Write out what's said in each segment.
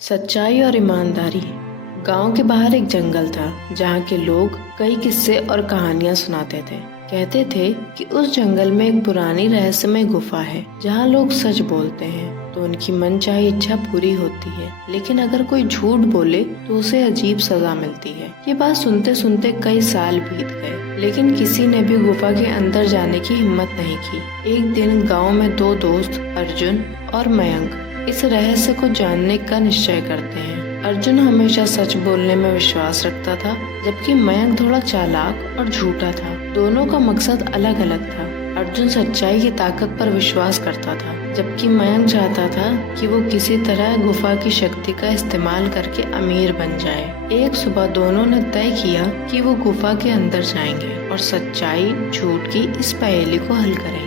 सच्चाई और ईमानदारी। गांव के बाहर एक जंगल था जहाँ के लोग कई किस्से और कहानियां सुनाते थे। कहते थे कि उस जंगल में एक पुरानी रहस्यमय गुफा है जहाँ लोग सच बोलते हैं तो उनकी मनचाही इच्छा पूरी होती है, लेकिन अगर कोई झूठ बोले तो उसे अजीब सजा मिलती है। ये बात सुनते सुनते कई साल बीत गए, लेकिन किसी ने भी गुफा के अंदर जाने की हिम्मत नहीं की। एक दिन गाँव में दो दोस्त अर्जुन और मयंक इस रहस्य को जानने का निश्चय करते हैं। अर्जुन हमेशा सच बोलने में विश्वास रखता था, जबकि मयंक थोड़ा चालाक और झूठा था। दोनों का मकसद अलग अलग था। अर्जुन सच्चाई की ताकत पर विश्वास करता था, जबकि मयंक चाहता था कि वो किसी तरह गुफा की शक्ति का इस्तेमाल करके अमीर बन जाए। एक सुबह दोनों ने तय किया कि वो गुफा के अंदर जाएंगे और सच्चाई झूठ की इस पहेली को हल करेंगे।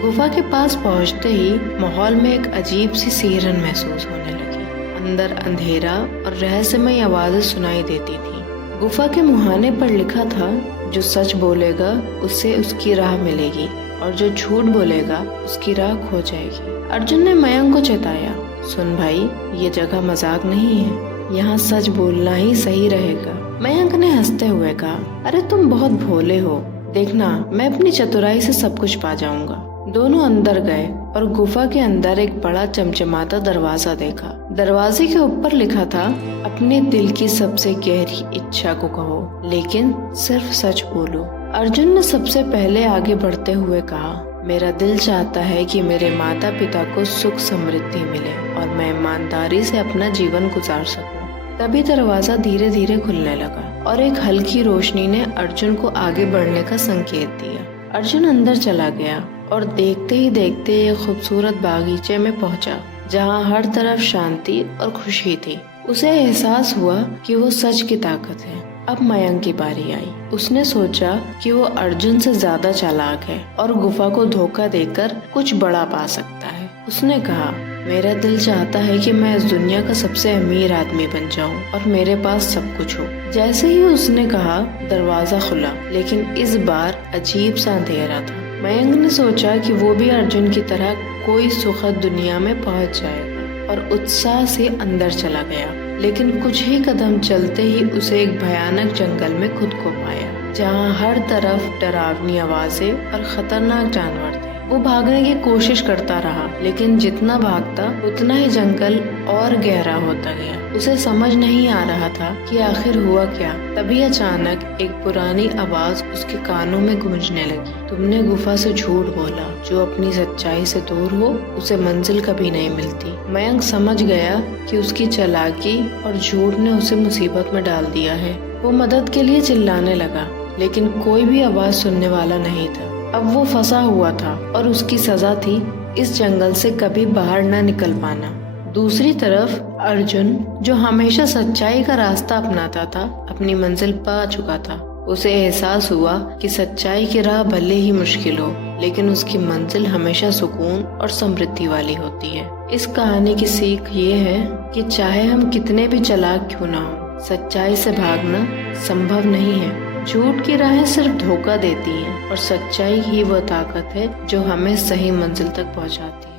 गुफा के पास पहुंचते ही माहौल में एक अजीब सी सिहरन महसूस होने लगी। अंदर अंधेरा और रहस्यमय आवाजें सुनाई देती थी। गुफा के मुहाने पर लिखा था, जो सच बोलेगा उससे उसकी राह मिलेगी और जो झूठ बोलेगा उसकी राह खो जाएगी। अर्जुन ने मयंक को चेताया, सुन भाई, ये जगह मजाक नहीं है, यहाँ सच बोलना ही सही रहेगा। मयंक ने हंसते हुए कहा, अरे तुम बहुत भोले हो, देखना मैं अपनी चतुराई से सब कुछ पा जाऊंगा। दोनों अंदर गए और गुफा के अंदर एक बड़ा चमचमाता दरवाजा देखा। दरवाजे के ऊपर लिखा था, अपने दिल की सबसे गहरी इच्छा को कहो, लेकिन सिर्फ सच बोलो। अर्जुन ने सबसे पहले आगे बढ़ते हुए कहा, मेरा दिल चाहता है कि मेरे माता पिता को सुख समृद्धि मिले और मैं ईमानदारी से अपना जीवन गुजार सकूं। तभी दरवाजा धीरे धीरे खुलने लगा और एक हल्की रोशनी ने अर्जुन को आगे बढ़ने का संकेत दिया। अर्जुन अंदर चला गया और देखते ही देखते एक खूबसूरत बागीचे में पहुंचा, जहां हर तरफ शांति और खुशी थी। उसे एहसास हुआ कि वो सच की ताकत है। अब मयंक की बारी आई। उसने सोचा कि वो अर्जुन से ज्यादा चालाक है और गुफा को धोखा देकर कुछ बड़ा पा सकता है। उसने कहा, मेरा दिल चाहता है कि मैं इस दुनिया का सबसे अमीर आदमी बन जाऊं और मेरे पास सब कुछ हो। जैसे ही उसने कहा, दरवाजा खुला, लेकिन इस बार अजीब सा अंधेरा था। मयंक ने सोचा कि वो भी अर्जुन की तरह कोई सुखद दुनिया में पहुंच जाएगा और उत्साह से अंदर चला गया। लेकिन कुछ ही कदम चलते ही उसे एक भयानक जंगल में खुद को पाया, जहां हर तरफ डरावनी आवाजें और खतरनाक जानवर थे। वो भागने की कोशिश करता रहा, लेकिन जितना भागता उतना ही जंगल और गहरा होता गया। उसे समझ नहीं आ रहा था कि आखिर हुआ क्या। तभी अचानक एक पुरानी आवाज उसके कानों में गूंजने लगी, तुमने गुफा से झूठ बोला, जो अपनी सच्चाई से दूर हो उसे मंजिल कभी नहीं मिलती। मयंक समझ गया कि उसकी चालाकी और झूठ ने उसे मुसीबत में डाल दिया है। वो मदद के लिए चिल्लाने लगा, लेकिन कोई भी आवाज सुनने वाला नहीं था। अब वो फंसा हुआ था और उसकी सजा थी इस जंगल से कभी बाहर न निकल पाना। दूसरी तरफ अर्जुन, जो हमेशा सच्चाई का रास्ता अपनाता था, अपनी मंजिल पा चुका था। उसे एहसास हुआ कि सच्चाई की राह भले ही मुश्किल हो, लेकिन उसकी मंजिल हमेशा सुकून और समृद्धि वाली होती है। इस कहानी की सीख ये है कि चाहे हम कितने भी चालाक क्यों ना हो, सच्चाई से भागना संभव नहीं है। झूठ की राहें सिर्फ धोखा देती हैं और सच्चाई ही वो ताकत है जो हमें सही मंजिल तक पहुंचाती है।